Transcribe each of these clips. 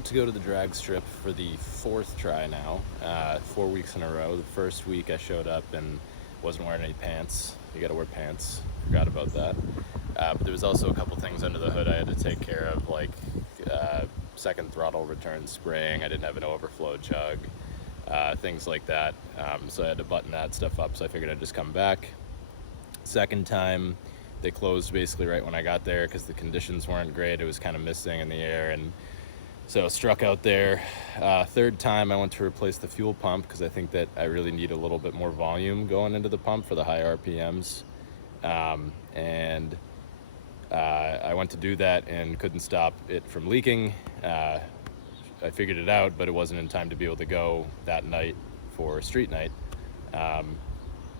about to go to the drag strip for the fourth try now, 4 weeks in a row. The first week I showed up and wasn't wearing any pants. You gotta wear pants, forgot about that. But there was also a couple things under the hood I had to take care of, like second throttle return spraying. I didn't have an overflow jug, things like that. So I had to button that stuff up, so I figured I'd just come back. Second time, they closed basically right when I got there because the conditions weren't great. It was kind of misting in the air, and so struck out there. Third time I went to replace the fuel pump because I think that I really need a little bit more volume going into the pump for the high RPMs. And I went to do that and couldn't stop it from leaking. I figured it out, but it wasn't in time to be able to go that night for street night,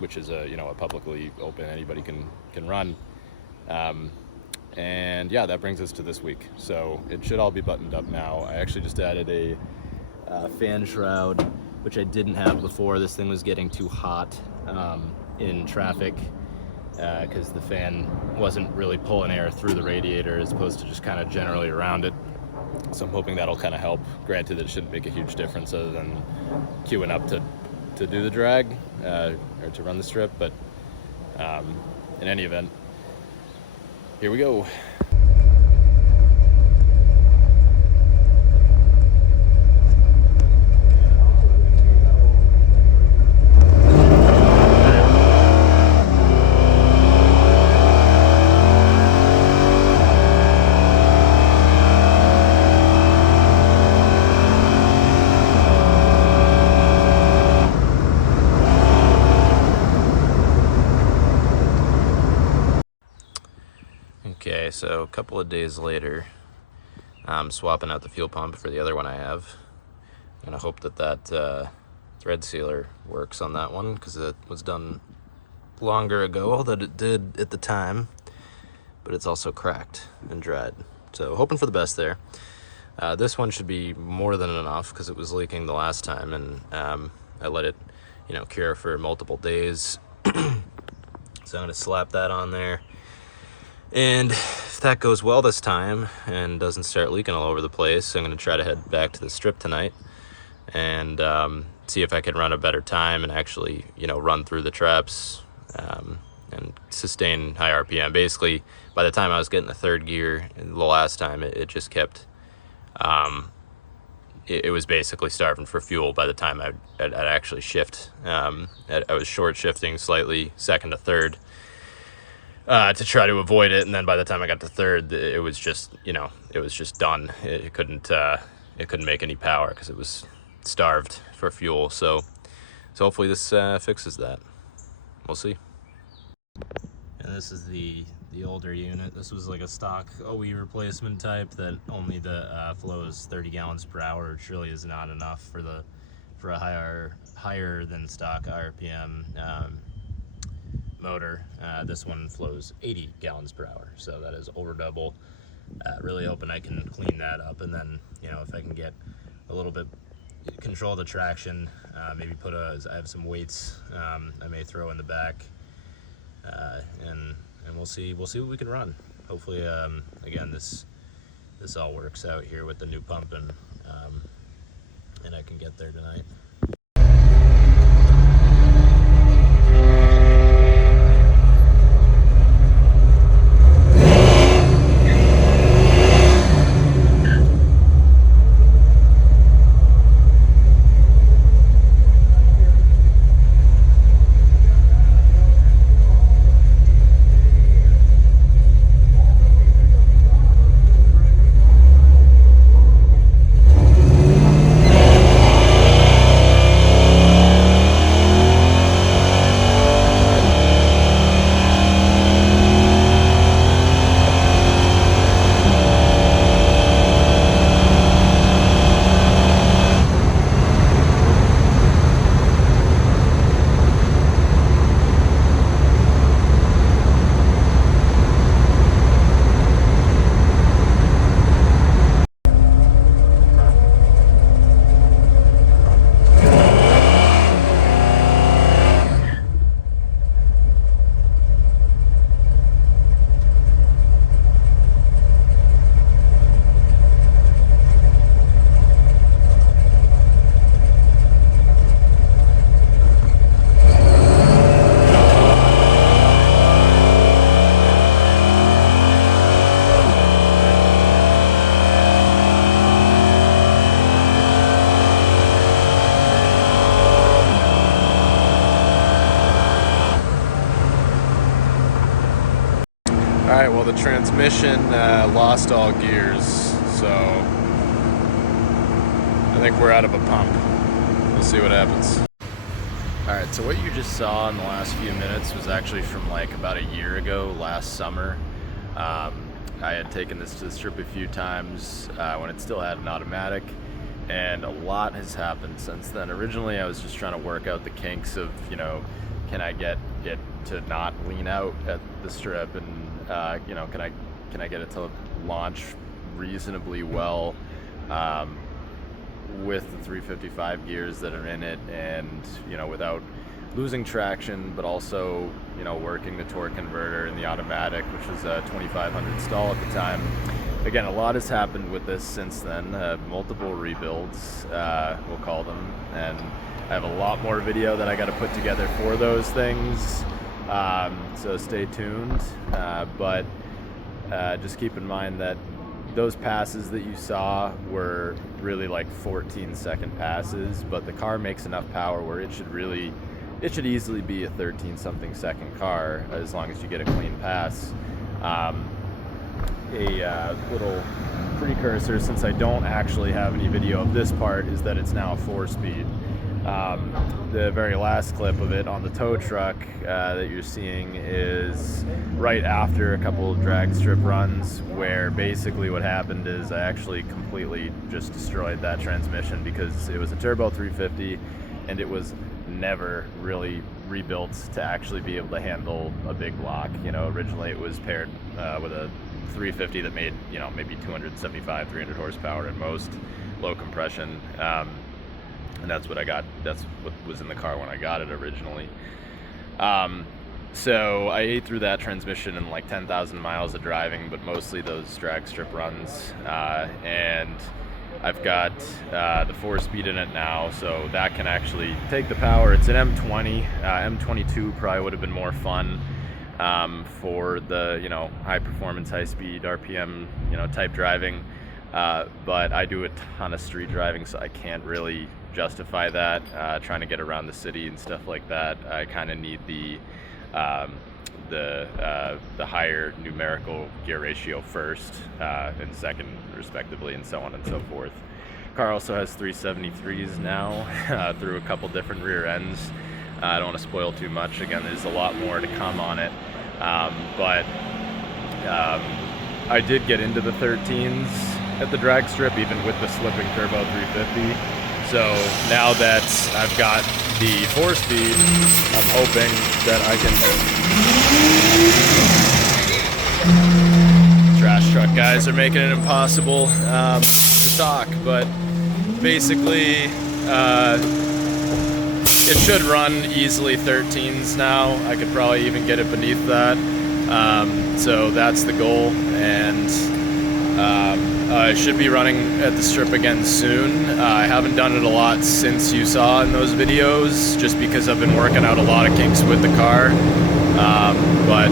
which is a publicly open, anybody can run. And yeah, that brings us to this week. So it should all be buttoned up now. I actually just added a fan shroud, which I didn't have before. This thing was getting too hot in traffic because the fan wasn't really pulling air through the radiator as opposed to just kind of generally around it. So I'm hoping that'll kind of help. Granted, it shouldn't make a huge difference other than queuing up to do the drag or to run the strip, but in any event, here we go. Okay, so a couple of days later, I'm swapping out the fuel pump for the other one I have. I'm gonna hope that thread sealer works on that one because it was done longer ago than it did at the time, but it's also cracked and dried. So hoping for the best there. This one should be more than enough because it was leaking the last time, and I let it, cure for multiple days. So I'm gonna slap that on there. And if that goes well this time and doesn't start leaking all over the place, I'm going to try to head back to the strip tonight and see if I can run a better time and actually, run through the traps and sustain high RPM. Basically, by the time I was getting the third gear the last time, it just kept, it was basically starving for fuel by the time I'd actually shift. I was short shifting slightly second to third. To try to avoid it, and then by the time I got to third, it was just, it was just done. It couldn't make any power because it was starved for fuel. So hopefully this fixes that. We'll see. And this is the older unit. This was like a stock OE replacement type that only the flow is 30 gallons per hour, which really is not enough for a higher than stock RPM motor. This one flows 80 gallons per hour, so that is over double. Really hoping I can clean that up, and then if I can get a little bit control the traction, maybe I have some weights I may throw in the back, and we'll see what we can run. Hopefully again this all works out here with the new pump, and I can get there tonight. Alright, well the transmission lost all gears, so I think we're out of a pump. We'll see what happens. Alright, so what you just saw in the last few minutes was actually from like about a year ago, last summer. I had taken this to the strip a few times when it still had an automatic, and a lot has happened since then. Originally I was just trying to work out the kinks of, you know, can I get it to not lean out at the strip, and you know, can I get it to launch reasonably well with the 355 gears that are in it, and you know, without losing traction, but also, you know, working the torque converter in the automatic, which was a 2500 stall at the time. Again, a lot has happened with this since then, multiple rebuilds, we'll call them, and I have a lot more video that I got to put together for those things, so stay tuned, but just keep in mind that those passes that you saw were really like 14-second passes, but the car makes enough power where it should easily be a 13-something second car as long as you get a clean pass. A little precursor, since I don't actually have any video of this part, is that it's now a 4-speed. The very last clip of it on the tow truck that you're seeing is right after a couple of drag strip runs, where basically what happened is I actually completely just destroyed that transmission because it was a turbo 350 and it was never really rebuilt to actually be able to handle a big block. You know, originally it was paired with a 350 that made, you know, maybe 275, 300 horsepower at most, low compression. And that's what I got. That's what was in the car when I got it originally. So I ate through that transmission in like 10,000 miles of driving, but mostly those drag strip runs. And I've got the 4-speed in it now, so that can actually take the power. It's an M20. M22 probably would have been more fun for the, you know, high performance, high speed, RPM, you know, type driving. But I do a ton of street driving, so I can't really justify that. Trying to get around the city and stuff like that, I kind of need the higher numerical gear ratio first and second respectively, and so on and so forth. Car also has 373s now through a couple different rear ends. I don't want to spoil too much. Again, there's a lot more to come on it, but I did get into the 13s at the drag strip, even with the slipping turbo 350. So now that I've got the 4-speed, I'm hoping that I can... Trash truck guys are making it impossible to talk, but basically it should run easily 13s now. I could probably even get it beneath that. So that's the goal, and I should be running at the strip again soon. I haven't done it a lot since you saw in those videos, just because I've been working out a lot of kinks with the car, but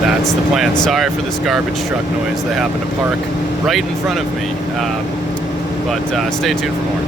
that's the plan. Sorry for this garbage truck noise. They happen to park right in front of me, but stay tuned for more.